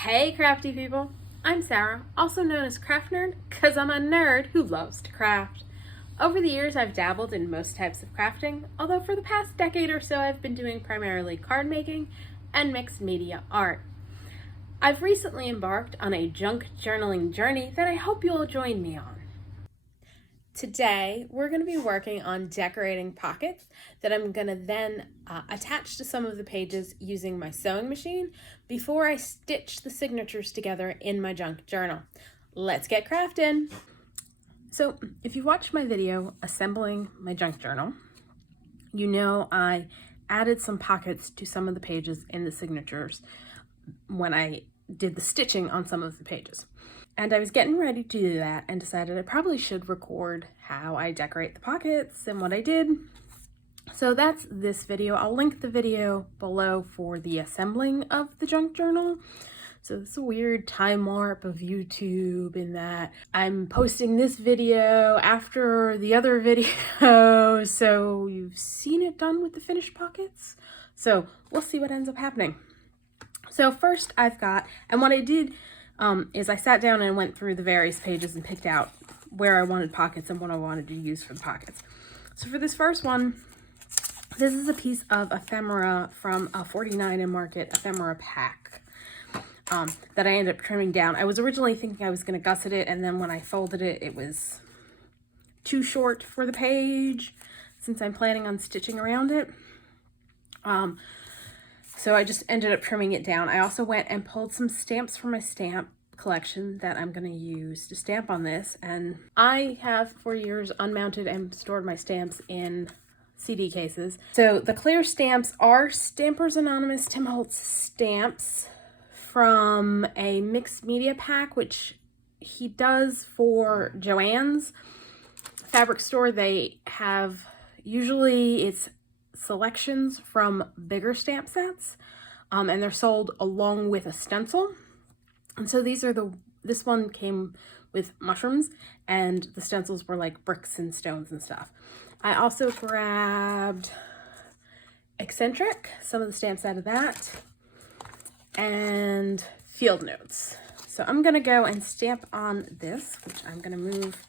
Hey crafty people, I'm Sarah, also known as Craft Nerd because I'm a nerd who loves to craft. Over the years I've dabbled in most types of crafting, although for the past decade or so I've been doing primarily card making and mixed media art. I've recently embarked on a junk journaling journey that I hope you'll join me on. Today, we're going to be working on decorating pockets that I'm going to then attach to some of the pages using my sewing machine before I stitch the signatures together in my junk journal. Let's get crafting! So, if you watched my video assembling my junk journal, you know I added some pockets to some of the pages in the signatures when I did the stitching on some of the pages. And I was getting ready to do that and decided I probably should record how I decorate the pockets and what I did. So that's this video. I'll link the video below for the assembling of the junk journal. So it's a weird time warp of YouTube in that I'm posting this video after the other video. So you've seen it done with the finished pockets. So we'll see what ends up happening. So first I've got, and what I did is I sat down and went through the various pages and picked out where I wanted pockets and what I wanted to use for the pockets. So for this first one, this is a piece of ephemera from a 49 and Market ephemera pack that I ended up trimming down. I was originally thinking I was going to gusset it, and then when I folded it, it was too short for the page since I'm planning on stitching around it. So I just ended up trimming it down. I also went and pulled some stamps from my stamp collection that I'm going to use to stamp on this. And I have for years unmounted and stored my stamps in CD cases. So the clear stamps are Stampers Anonymous Tim Holtz stamps from a mixed media pack, which he does for Joann's fabric store. They have, usually it's selections from bigger stamp sets, and they're sold along with a stencil. And so these are this one came with mushrooms, and the stencils were like bricks and stones and stuff. I also grabbed Eccentric, some of the stamps out of that, and field notes. So I'm gonna go and stamp on this, which I'm gonna move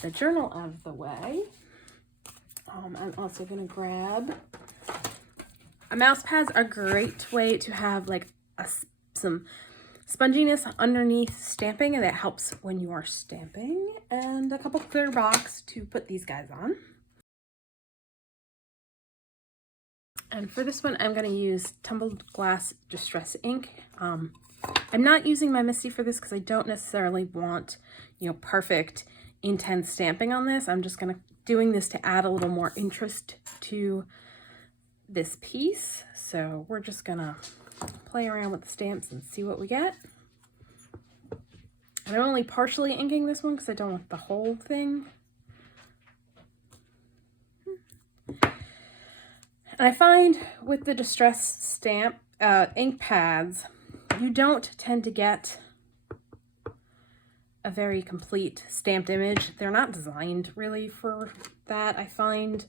the journal out of the way. I'm also going to grab a mouse pad's a great way to have like some sponginess underneath stamping, and that helps when you are stamping, and a couple clear blocks to put these guys on. And for this one, I'm going to use Tumble Glass Distress ink. I'm not using my Misty for this because I don't necessarily want, perfect, intense stamping on this. I'm just going to doing this to add a little more interest to this piece. So we're just gonna play around with the stamps and see what we get. I'm only partially inking this one because I don't want the whole thing. And I find with the distress stamp ink pads, you don't tend to get a very complete stamped image. They're not designed really for that, I find.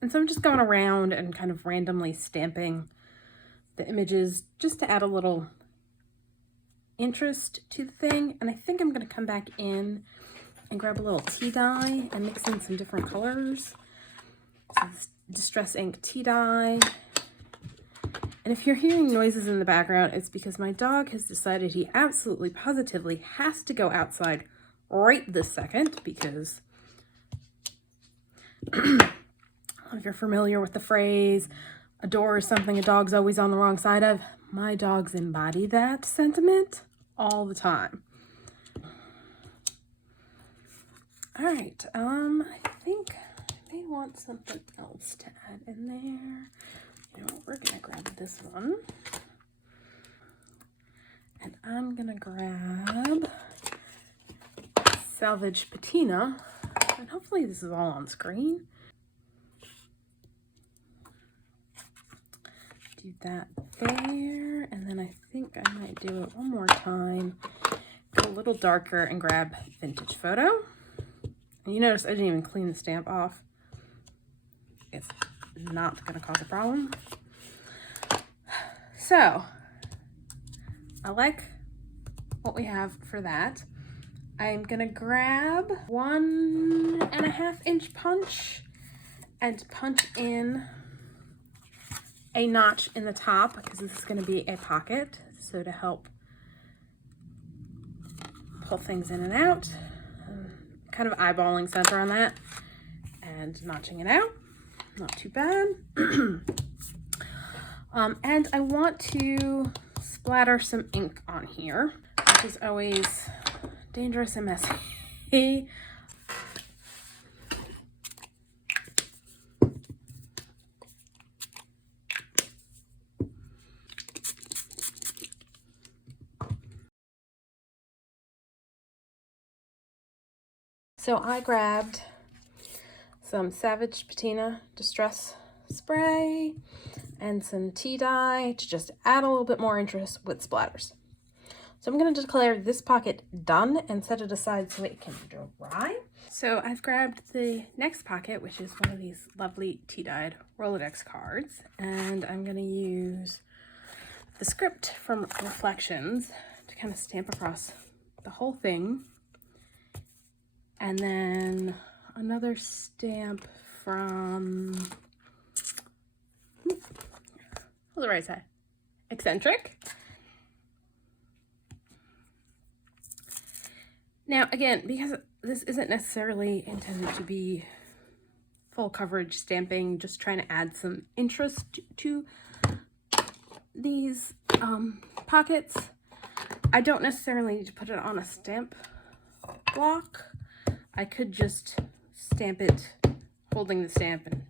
And so I'm just going around and kind of randomly stamping the images just to add a little interest to the thing. And I think I'm going to come back in and grab a little tea dye and mix in some different colors. So this Distress Ink tea dye. And if you're hearing noises in the background, it's because my dog has decided he absolutely positively has to go outside right this second, because if you're familiar with the phrase, a door is something a dog's always on the wrong side of, my dogs embody that sentiment all the time. All right, I think I may want something else to add in there. We're gonna grab this one. And I'm gonna grab Salvaged Patina. And hopefully this is all on screen. Do that there, and then I think I might do it one more time little darker and grab Vintage Photo. And you notice I didn't even clean the stamp off. It's not going to cause a problem. So I like what we have for that. I'm going to grab 1.5 inch punch and punch in a notch in the top because this is going to be a pocket. So to help pull things in and out, kind of eyeballing center on that and notching it out. Not too bad. And I want to splatter some ink on here, which is always dangerous and messy. So I grabbed some Salvaged Patina Distress Spray and some tea dye to just add a little bit more interest with splatters. So I'm going to declare this pocket done and set it aside so it can dry. So I've grabbed the next pocket, which is one of these lovely tea-dyed Rolodex cards, and I'm going to use the script from Reflections to kind of stamp across the whole thing. And then another stamp from, the right side, Eccentric. Now, again, because this isn't necessarily intended to be full coverage stamping, just trying to add some interest to these pockets, I don't necessarily need to put it on a stamp block. I could just stamp it holding the stamp, and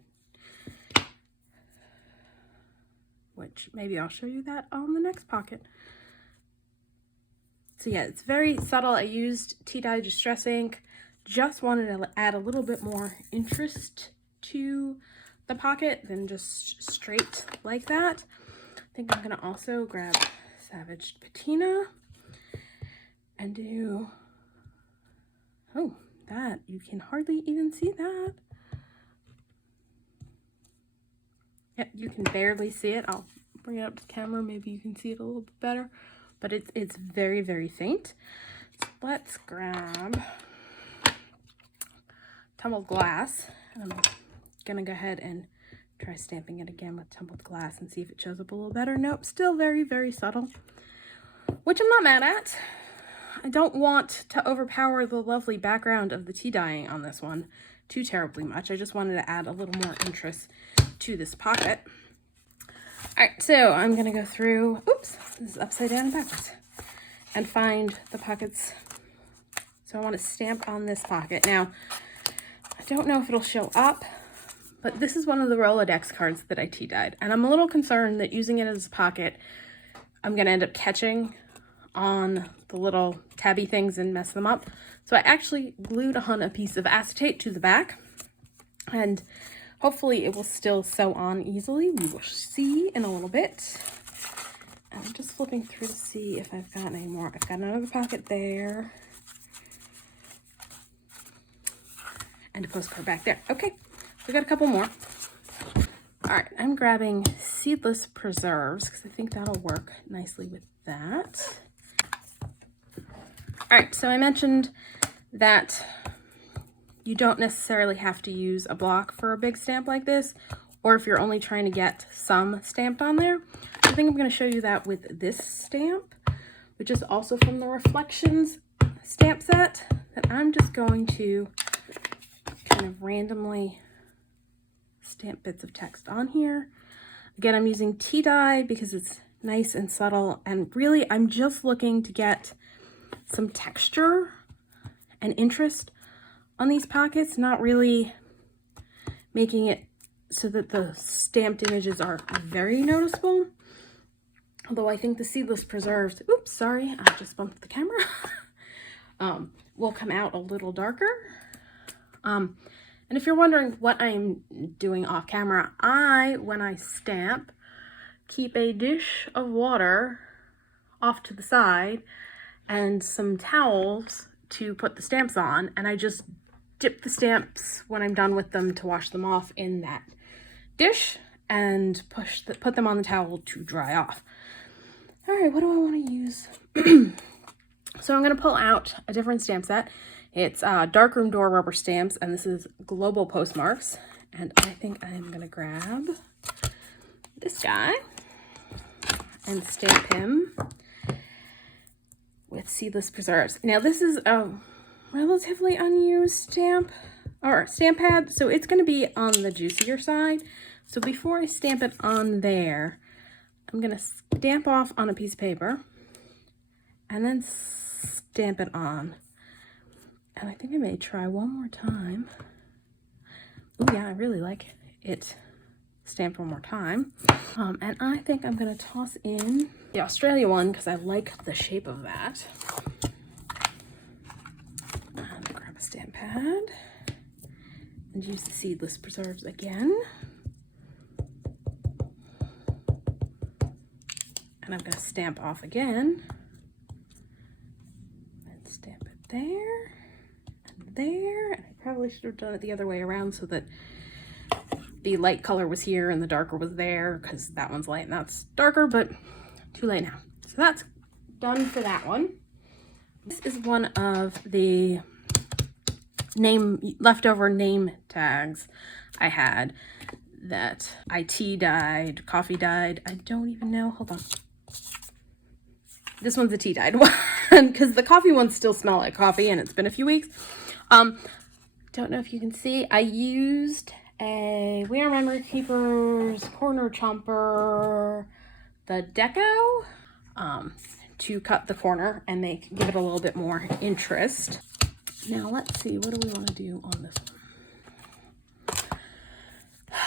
which maybe I'll show you that on the next pocket. So yeah, it's very subtle. I used tea dye distress ink. Just wanted to add a little bit more interest to the pocket than just straight like that. I think I'm gonna also grab Salvaged Patina and do, oh, that, you can hardly even see that. Yep, you can barely see it. I'll bring it up to the camera, maybe you can see it a little bit better, but it's very, very faint. So let's grab Tumble Glass, and I'm gonna go ahead and try stamping it again with Tumbled Glass and see if it shows up a little better. Nope, still very, very subtle, which I'm not mad at. I don't want to overpower the lovely background of the tea dyeing on this one too terribly much. I just wanted to add a little more interest to this pocket. All right, so I'm gonna go through, oops, this is upside down and backwards, and find the pockets. So I want to stamp on this pocket. Now, I don't know if it'll show up, but this is one of the Rolodex cards that I tea dyed, and I'm a little concerned that using it as a pocket, I'm gonna end up catching on the little tabby things and mess them up. So I actually glued on a piece of acetate to the back, and hopefully it will still sew on easily. We will see in a little bit. And I'm just flipping through to see if I've got any more. I've got another pocket there. And a postcard back there. Okay, we got a couple more. All right, I'm grabbing Seedless Preserves because I think that'll work nicely with that. All right, so I mentioned that you don't necessarily have to use a block for a big stamp like this, or if you're only trying to get some stamped on there. I think I'm going to show you that with this stamp, which is also from the Reflections stamp set, that I'm just going to kind of randomly stamp bits of text on here. Again, I'm using tea dye because it's nice and subtle, and really I'm just looking to get some texture and interest on these pockets, not really making it so that the stamped images are very noticeable. Although I think the Seedless Preserves, oops, sorry, I just bumped the camera, will come out a little darker. And if you're wondering what I'm doing off camera, when I stamp, keep a dish of water off to the side, and some towels to put the stamps on, and I just dip the stamps when I'm done with them to wash them off in that dish and put them on the towel to dry off. All right, what do I want to use? So I'm going to pull out a different stamp set. It's Darkroom Door rubber stamps, and this is global postmarks. And I think I am going to grab this guy and stamp him with Seedless Preserves. Now this is a relatively unused stamp pad, so it's going to be on the juicier side. So before I stamp it on there, I'm going to stamp off on a piece of paper and then stamp it on. And I think I may try one more time. Oh yeah, I really like it stamped one more time. And I think I'm going to toss in the Australia one because I like the shape of that. And grab a stamp pad and use the Seedless Preserves again. And I'm going to stamp off again. And stamp it there and there. And I probably should have done it the other way around so that the light color was here and the darker was there, because that one's light and that's darker, but too late now. So that's done for that one. This is one of the leftover name tags I had that I tea dyed, coffee dyed. I don't even know. Hold on. This one's a tea dyed one because the coffee ones still smell like coffee and it's been a few weeks. Don't know if you can see. I used a We Are Memory Keepers corner chomper, the Deco, to cut the corner and give it a little bit more interest. Now let's see, what do we want to do on this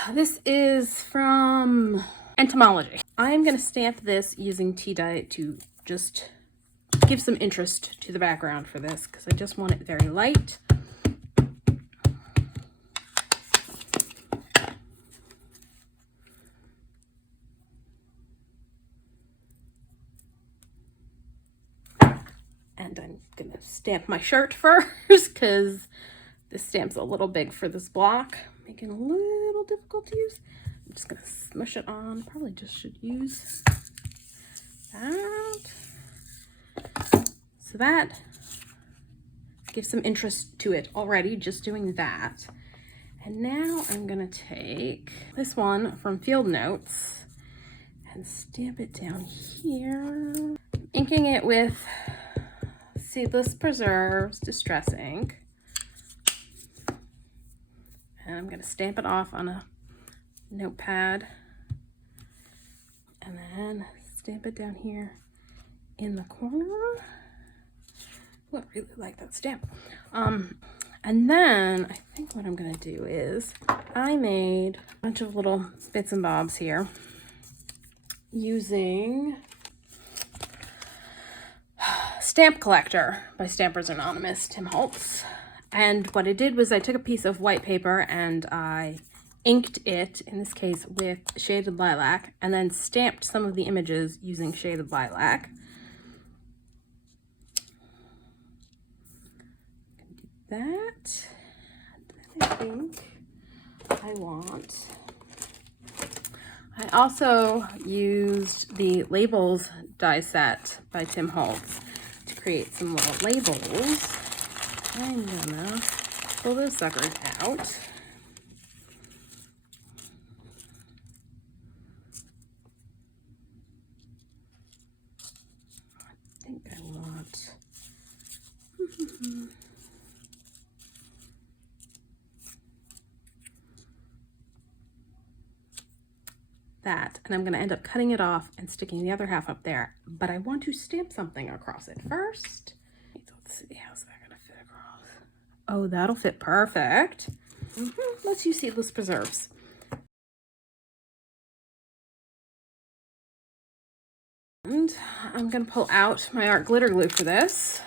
one? This is from Entomology. I'm going to stamp this using tea dye to just give some interest to the background for this, because I just want it very light. And I'm going to stamp my shirt first because this stamp's a little big for this block, making it a little difficult to use. I'm just going to smush it on. Probably just should use that. So that gives some interest to it already, just doing that. And now I'm going to take this one from Field Notes and stamp it down here. I'm inking it with Seedless Preserves Distress ink, and I'm going to stamp it off on a notepad and then stamp it down here in the corner. Ooh, I really like that stamp. And then I think what I'm going to do is I made a bunch of little bits and bobs here using Stamp Collector by Stampers Anonymous, Tim Holtz. And what I did was I took a piece of white paper and I inked it, in this case with shaded lilac, and then stamped some of the images using shaded lilac. Do that. And then I think I also used the Labels die set by Tim Holtz to create some little labels. I'm gonna pull those suckers out. I think I want that, and I'm going to end up cutting it off and sticking the other half up there, but I want to stamp something across it first. Let's see, how's that going to fit across? Oh, that'll fit perfect. Let's use Seedless Preserves. And I'm going to pull out my art glitter glue for this.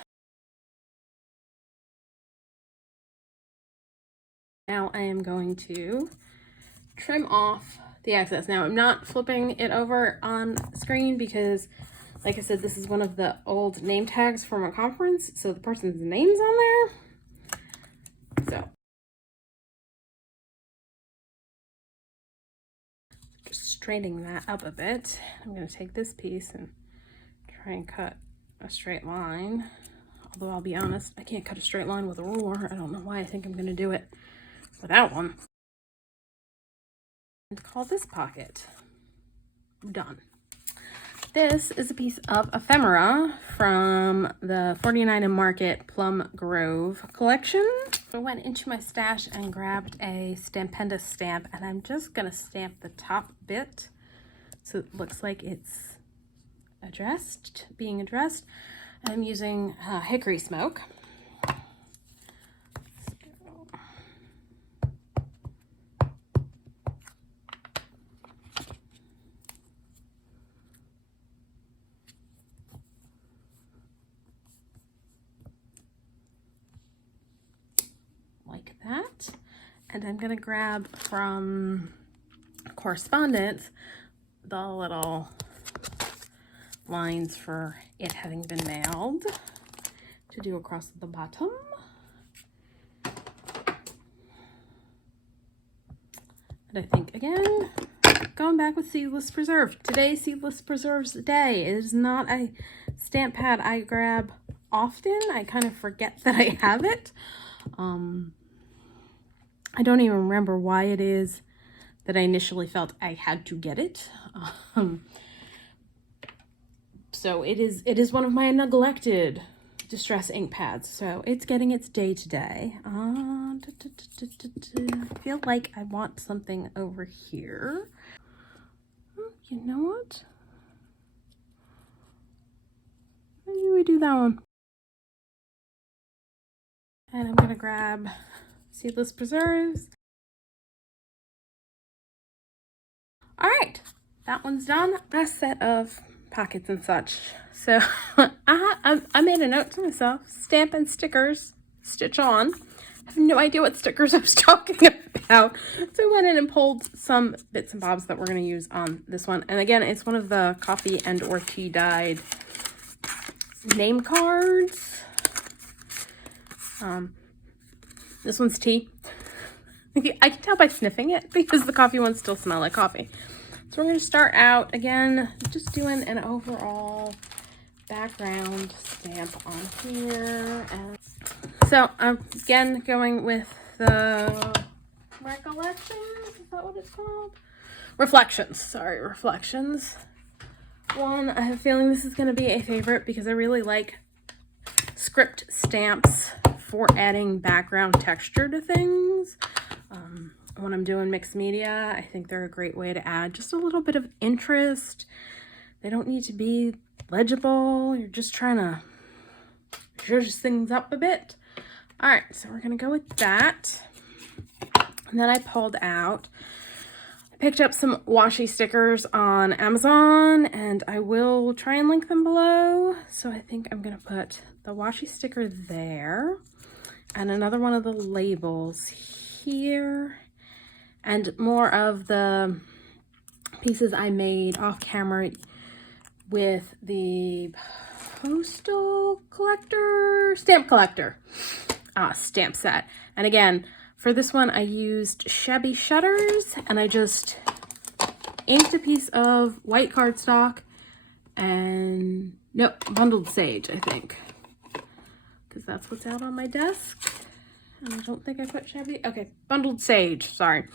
Now I am going to trim off the excess. Now I'm not flipping it over on screen because Like I said, this is one of the old name tags from a conference, so the person's name's on there. So just straightening that up a bit. I'm going to take this piece and try and cut a straight line. Although I'll be honest, I can't cut a straight line with a ruler. I don't know why I think I'm going to do it without one. And call this pocket done. This is a piece of ephemera from the 49 and Market Plum Grove collection. I went into my stash and grabbed a Stampendous stamp, and I'm just going to stamp the top bit so it looks like it's being addressed. I'm using Hickory Smoke. Like that. And I'm going to grab from Correspondence the little lines for it having been mailed to do across the bottom. And I think, again, going back with Seedless Preserve. Today's Seedless Preserves day. It is not a stamp pad I grab often. I kind of forget that I have it. I don't even remember why it is that I initially felt I had to get it. So it is one of my neglected distress ink pads. So it's getting its day today. I feel like I want something over here. You know what? Maybe we do that one. And I'm gonna grab Seedless Preserves. All right, that one's done. Last set of pockets and such. So I made a note to myself: stamp and stickers, stitch on. I have no idea what stickers I was talking about. So I went in and pulled some bits and bobs that we're going to use on this one. And again, it's one of the coffee and or tea dyed name cards. This one's tea. I can tell by sniffing it because the coffee ones still smell like coffee. So we're going to start out, again, just doing an overall background stamp on here. And so I'm, again, going with the Recollections. Is that what it's called? Reflections. Sorry, Reflections. One, I have a feeling this is going to be a favorite because I really like script stamps for adding background texture to things. When I'm doing mixed media, I think they're a great way to add just a little bit of interest. They don't need to be legible. You're just trying to zhuzh things up a bit. All right, so we're gonna go with that. And then I picked up some washi stickers on Amazon, and I will try and link them below. So I think I'm gonna put the washi sticker there and another one of the labels here, and more of the pieces I made off camera with the postal collector, stamp collector stamp set. And again, for this one I used shabby shutters, and I just inked a piece of white cardstock and bundled sage, I think, because that's what's out on my desk. And I don't think I put shabby. Okay, bundled sage, sorry.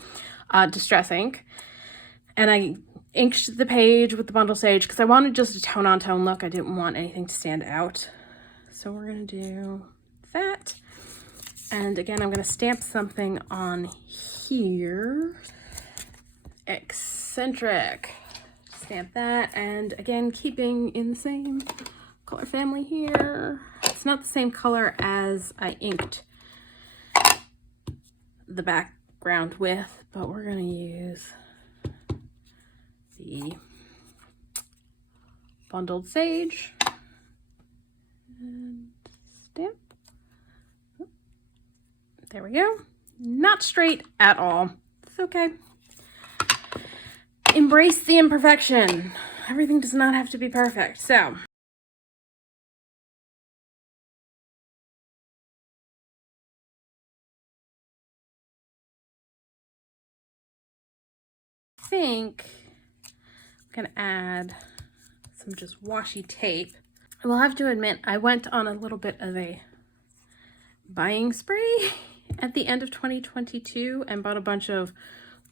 Distress ink. And I inked the page with the bundled sage because I wanted just a tone-on-tone look. I didn't want anything to stand out. So we're going to do that. And again, I'm going to stamp something on here. Eccentric. Stamp that. And again, keeping in the same color family here. It's not the same color as I inked the background with, but we're going to use the bundled sage and stamp. There we go. Not straight at all. It's okay. Embrace the imperfection. everything does not have to be perfect. So I think I'm gonna add some just washi tape. I will have to admit, I went on a little bit of a buying spree at the end of 2022 and bought a bunch of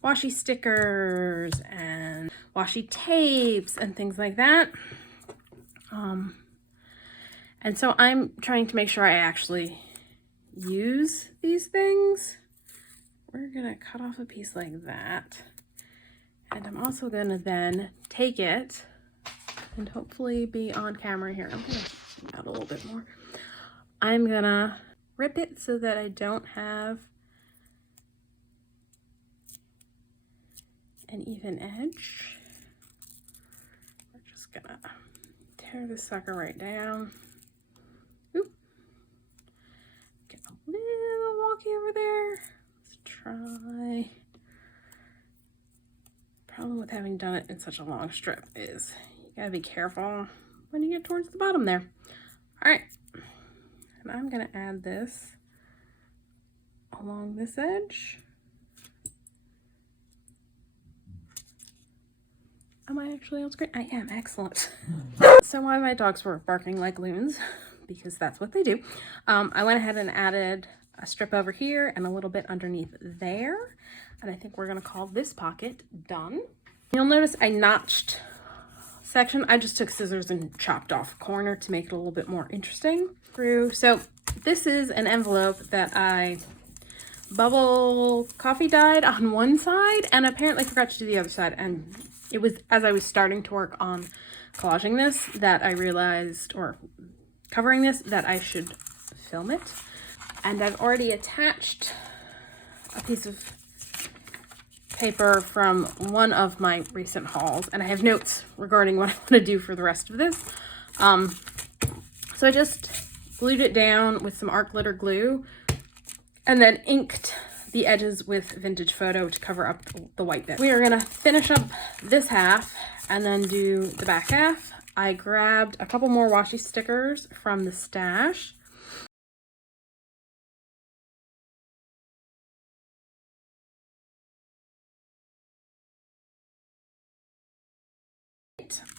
washi stickers and washi tapes and things like that. And so I'm trying to make sure I actually use these things. We're gonna cut off a piece like that. And I'm also gonna then take it and hopefully be on camera here. I'm gonna zoom out a little bit more. I'm gonna rip it so that I don't have an even edge. We're just gonna tear this sucker right down. Oop. Get a little wonky over there. Let's try. Problem with having done it in such a long strip is you gotta be careful when you get towards the bottom there. All right, and I'm gonna add this along this edge. Am I actually on screen? I am, excellent. So while my dogs were barking like loons, because that's what they do, I went ahead and added a strip over here and a little bit underneath there. And I think we're gonna call this pocket done. You'll notice I notched section. I just took scissors and chopped off a corner to make it a little bit more interesting. So this is an envelope that I bubble coffee dyed on one side and apparently forgot to do the other side. And it was as I was starting to work on collaging this that I realized, or covering this, that I should film it. And I've already attached a piece of paper from one of my recent hauls, and I have notes regarding what I want to do for the rest of this. So I just glued it down with some art glitter glue and then inked the edges with vintage photo to cover up the white bit. We are gonna finish up this half and then do the back half. I grabbed a couple more washi stickers from the stash.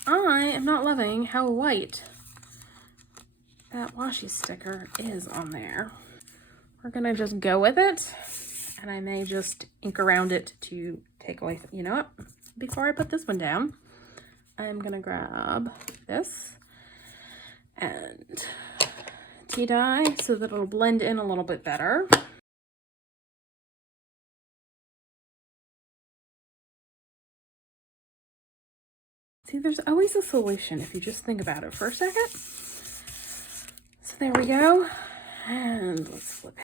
I am not loving how white that washi sticker is on there. We're gonna just go with it, and I may just ink around it to take away, you know what? Before I put this one down, I'm gonna grab this and tea dye so that it'll blend in a little bit better. See, there's always a solution if you just think about it for a second. So there we go. And let's flip it.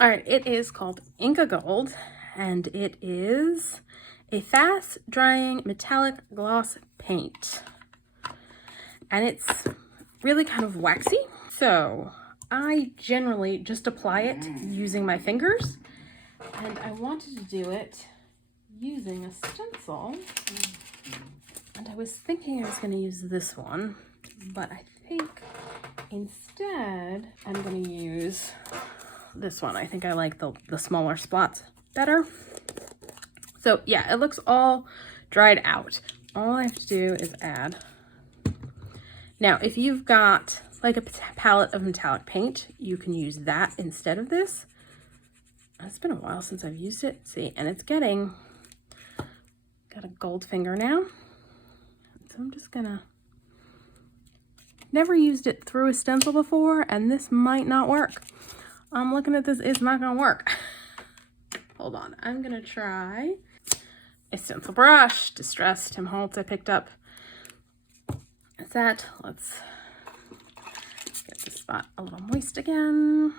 All right, it is called Inka Gold, and it is a fast drying metallic gloss paint. And it's really kind of waxy. So I generally just apply it using my fingers, and I wanted to do it using a stencil, and I was thinking I was going to use this one, but I think instead I'm going to use this one. I think I like the smaller spots better. So yeah, it looks all dried out. All I have to do is add. Now, if you've got like a palette of metallic paint, you can use that instead of this. It's been a while since I've used it. See, and it's got a gold finger now. So I'm just gonna, never used it through a stencil before, and this might not work. I'm looking at this, it's not gonna work. Hold on, I'm gonna try a stencil brush, Distress Tim Holtz I picked up. That's that. Let's get this spot a little moist again.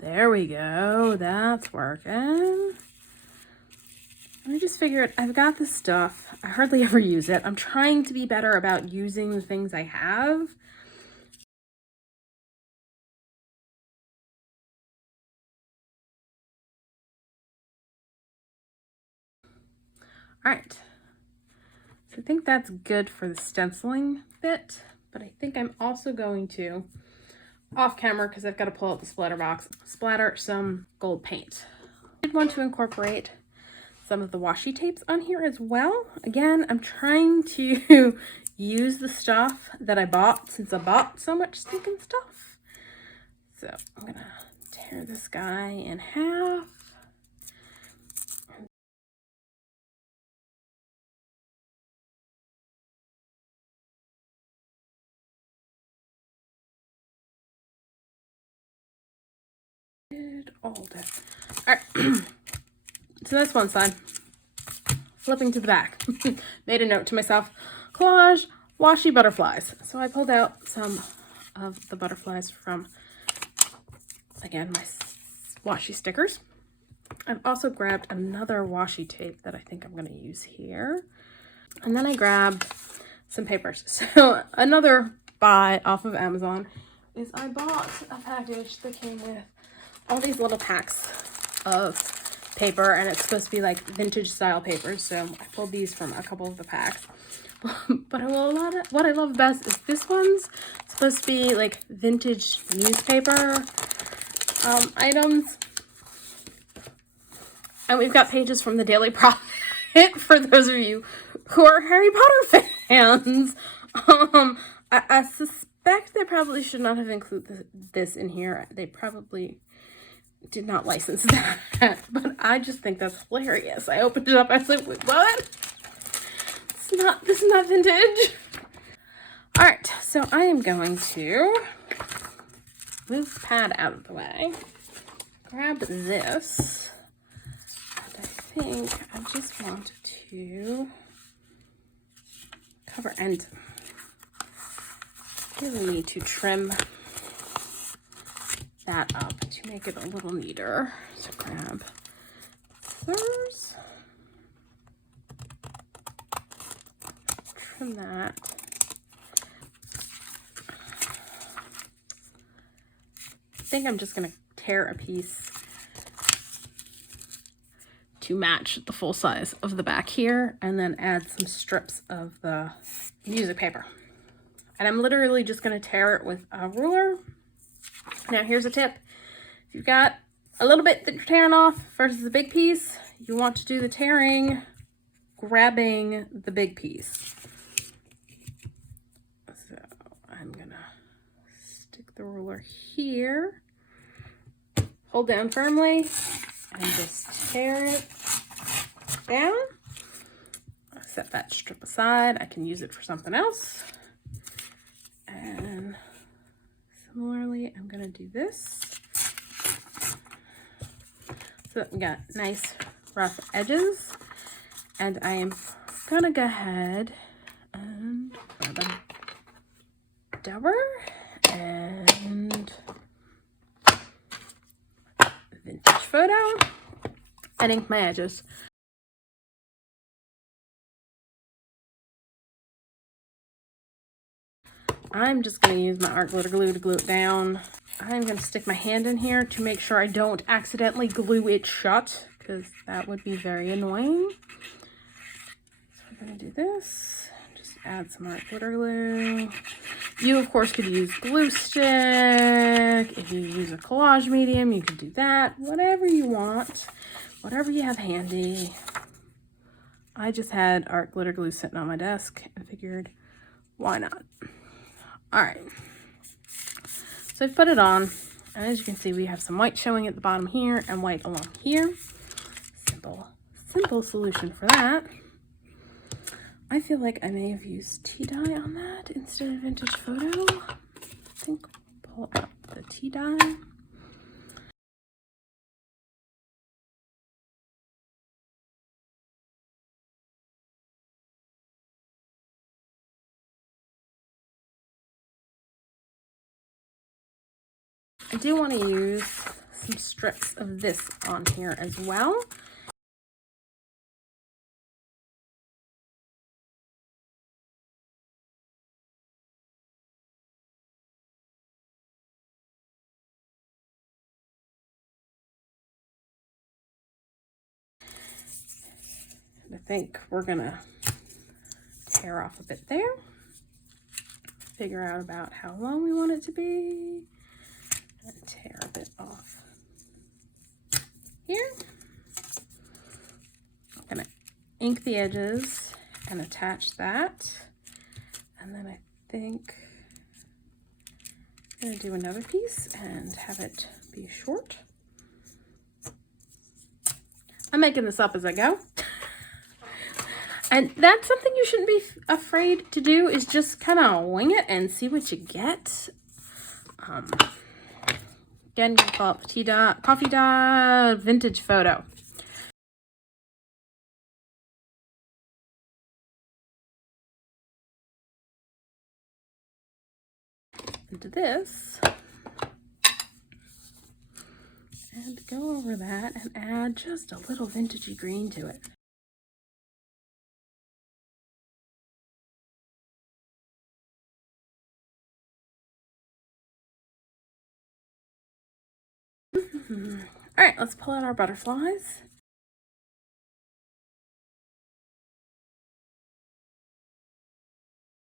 There we go, that's working. I just figured I've got this stuff. I hardly ever use it. I'm trying to be better about using the things I have. All right. So I think that's good for the stenciling bit, but I think I'm also going to, off camera, because I've got to pull out the splatter box, splatter some gold paint. I did want to incorporate some of the washi tapes on here as well. Again, I'm trying to use the stuff that I bought since I bought so much stinking stuff. So I'm gonna tear this guy in half. All right. So that's one side. Flipping to the back. Made a note to myself, collage washi butterflies. So I pulled out some of the butterflies from, again, my washi stickers. I've also grabbed another washi tape that I think I'm going to use here. And then I grabbed some papers. So another buy off of Amazon is I bought a package that came with all these little packs of paper, and it's supposed to be like vintage style papers. So I pulled these from a couple of the packs. But what I love best is this one's supposed to be like vintage newspaper items. And we've got pages from the Daily Prophet for those of you who are Harry Potter fans. I suspect they probably should not have included this in here. They probably did not license that, but I just think that's hilarious. I opened it up, I was like, wait, what? This is not vintage. All right, so I am going to move the pad out of the way, grab this, and I think I just want to cover and really need to trim that up to make it a little neater. So grab scissors, trim that. I think I'm just gonna tear a piece to match the full size of the back here, and then add some strips of the music paper. And I'm literally just gonna tear it with a ruler. Now here's a tip. If you've got a little bit that you're tearing off versus a big piece, you want to do the tearing grabbing the big piece. So I'm gonna stick the ruler here, hold down firmly, and just tear it down. Set that strip aside. I can use it for something else. And similarly, I'm gonna do this. So that we got nice rough edges. And I am gonna go ahead and grab a dauber and vintage photo and ink my edges. I'm just going to use my art glitter glue to glue it down. I'm going to stick my hand in here to make sure I don't accidentally glue it shut, because that would be very annoying. So we're going to do this. Just add some art glitter glue. You, of course, could use glue stick. If you use a collage medium, you could do that. Whatever you want. Whatever you have handy. I just had art glitter glue sitting on my desk and figured, why not? All right, so I've put it on, and as you can see, we have some white showing at the bottom here and white along here. Simple solution for that. I feel like I may have used tea dye on that instead of vintage photo. I think pull up the tea dye. I do want to use some strips of this on here as well. think we're gonna tear off a bit there. Figure out about how long we want it to be. And tear a bit off here. I'm gonna ink the edges and attach that. And then I think I'm gonna do another piece and have it be short. I'm making this up as I go. And that's something you shouldn't be afraid to do, is just kind of wing it and see what you get. Again, you can call it Coffee Dot Vintage Photo. Into this. And go over that and add just a little vintagey green to it. All right, let's pull out our butterflies.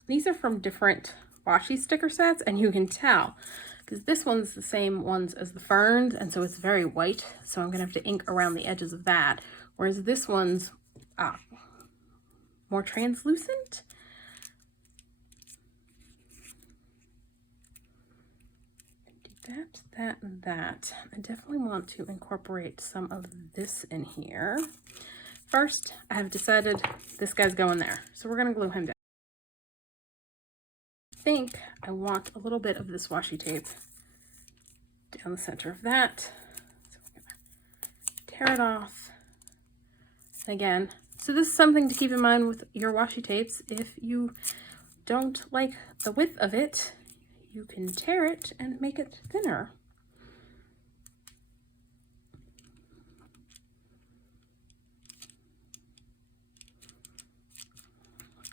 These are from different washi sticker sets, and you can tell because this one's the same ones as the ferns, and so it's very white, so I'm gonna have to ink around the edges of that, whereas this one's more translucent. That, and that. I definitely want to incorporate some of this in here. First, I have decided this guy's going there, so we're gonna glue him down. I think I want a little bit of this washi tape down the center of that. So we're gonna tear it off. Again, so this is something to keep in mind with your washi tapes. If you don't like the width of it, you can tear it and make it thinner.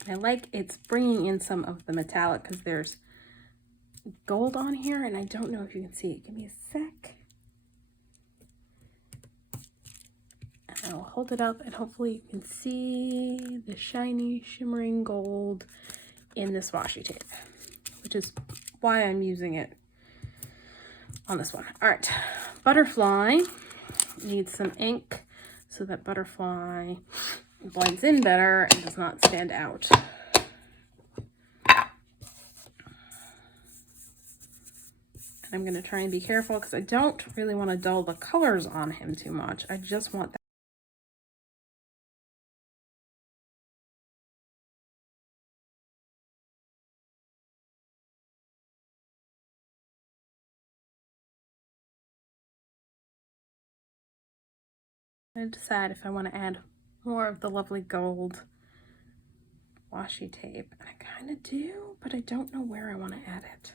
I like it's bringing in some of the metallic because there's gold on here, and I don't know if you can see it. Give me a sec. And I'll hold it up and hopefully you can see the shiny, shimmering gold in this washi tape, which is why I'm using it on this one. All right, butterfly needs some ink so that butterfly blends in better and does not stand out. And I'm going to try and be careful because I don't really want to dull the colors on him too much. I just want that. I'm going to decide if I want to add more of the lovely gold washi tape. And I kind of do, but I don't know where I want to add it.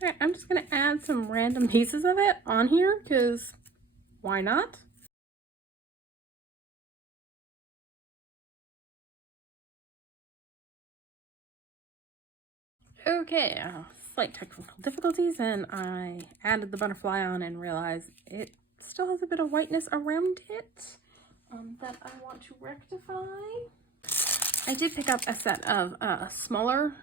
All right, I'm just going to add some random pieces of it on here because why not? Okay, slight technical difficulties, and I added the butterfly on and realized it still has a bit of whiteness around it that I want to rectify. I did pick up a set of smaller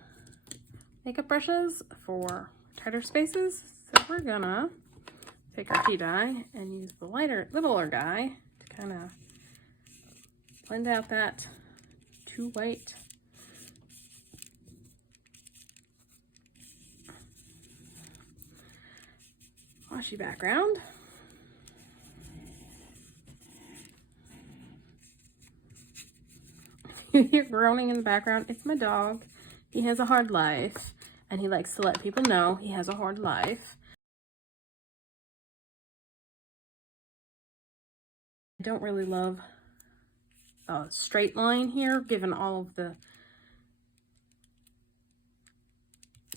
makeup brushes for tighter spaces, so we're gonna take our tea dye and use the littler guy to kind of blend out that too white washi background. If you hear groaning in the background, it's my dog. He has a hard life, and he likes to let people know he has a hard life. I don't really love a straight line here, given all of the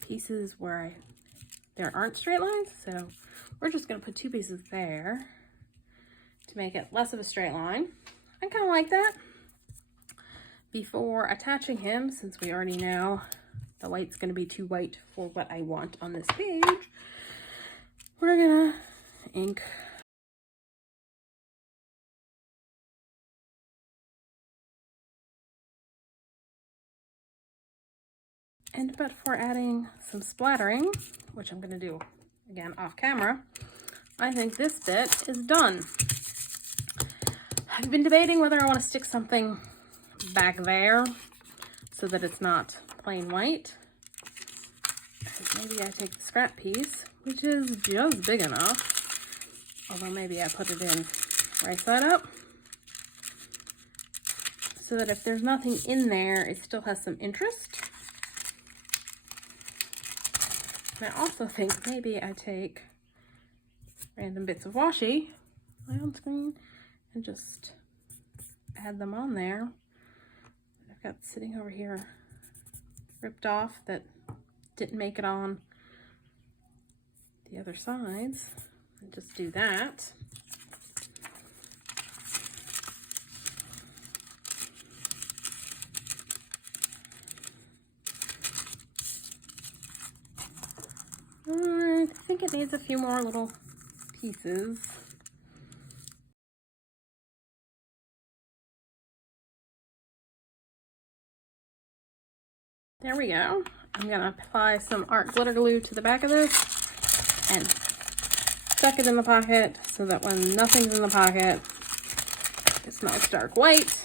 pieces where there aren't straight lines, so we're just going to put two pieces there to make it less of a straight line. I kind of like that. Before attaching him, since we already know the white's going to be too white for what I want on this page, we're going to ink But for adding some splattering, which I'm going to do again off camera, I think this bit is done. I've been debating whether I want to stick something back there so that it's not plain white. Maybe I take the scrap piece, which is just big enough, although maybe I put it in right side up, so that if there's nothing in there, it still has some interest. And I also think maybe I take random bits of washi, my own screen, and just add them on there. I've got sitting over here ripped off that didn't make it on the other sides, and just do that. I think it needs a few more little pieces. There we go. I'm gonna apply some art glitter glue to the back of this and stuck it in the pocket so that when nothing's in the pocket, it smells dark white.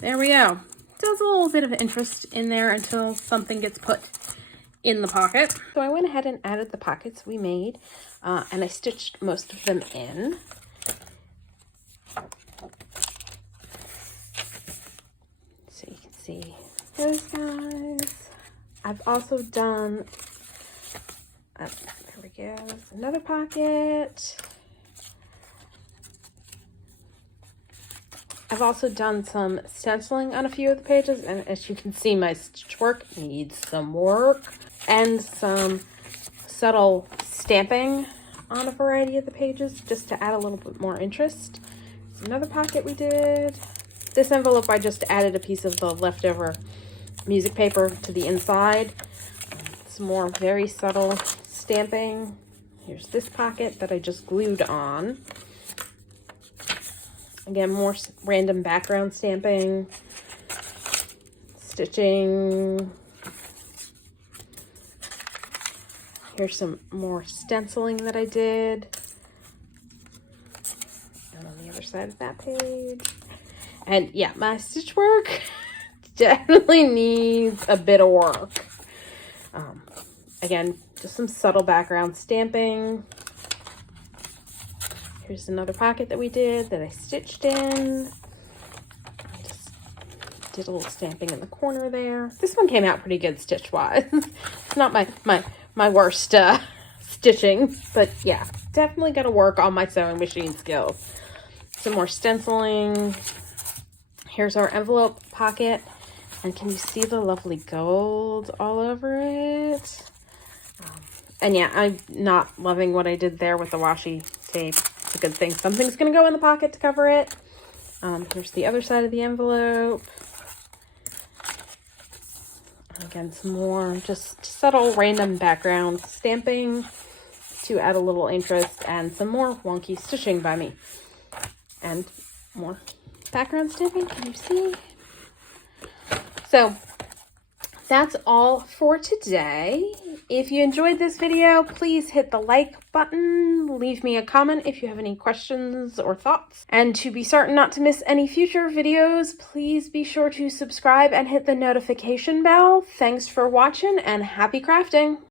There we go. Does a little bit of interest in there until something gets put in the pocket. So I went ahead and added the pockets we made, and I stitched most of them in. So you can see those guys. I've also done, there we go, there's another pocket. I've also done some stenciling on a few of the pages, and as you can see, my stitch work needs some work, and some subtle stamping on a variety of the pages just to add a little bit more interest. There's another pocket we did. This envelope, I just added a piece of the leftover music paper to the inside. Some more very subtle stamping. Here's this pocket that I just glued on. Again, more random background stamping, stitching. Here's some more stenciling that I did. And on the other side of that page. And yeah, my stitch work definitely needs a bit of work. Again, just some subtle background stamping. Here's another pocket that we did that I stitched in. I just did a little stamping in the corner there. This one came out pretty good stitch-wise. It's not my worst stitching, but yeah, definitely got to work on my sewing machine skills. Some more stenciling. Here's our envelope pocket, and can you see the lovely gold all over it? And yeah, I'm not loving what I did there with the washi tape. It's a good thing. Something's going to go in the pocket to cover it. Here's the other side of the envelope. Again, some more just subtle random background stamping to add a little interest, and some more wonky stitching by me. And more background stamping. Can you see? So that's all for today. If you enjoyed this video, please hit the like button. Leave me a comment if you have any questions or thoughts. And to be certain not to miss any future videos, please be sure to subscribe and hit the notification bell. Thanks for watching, and happy crafting!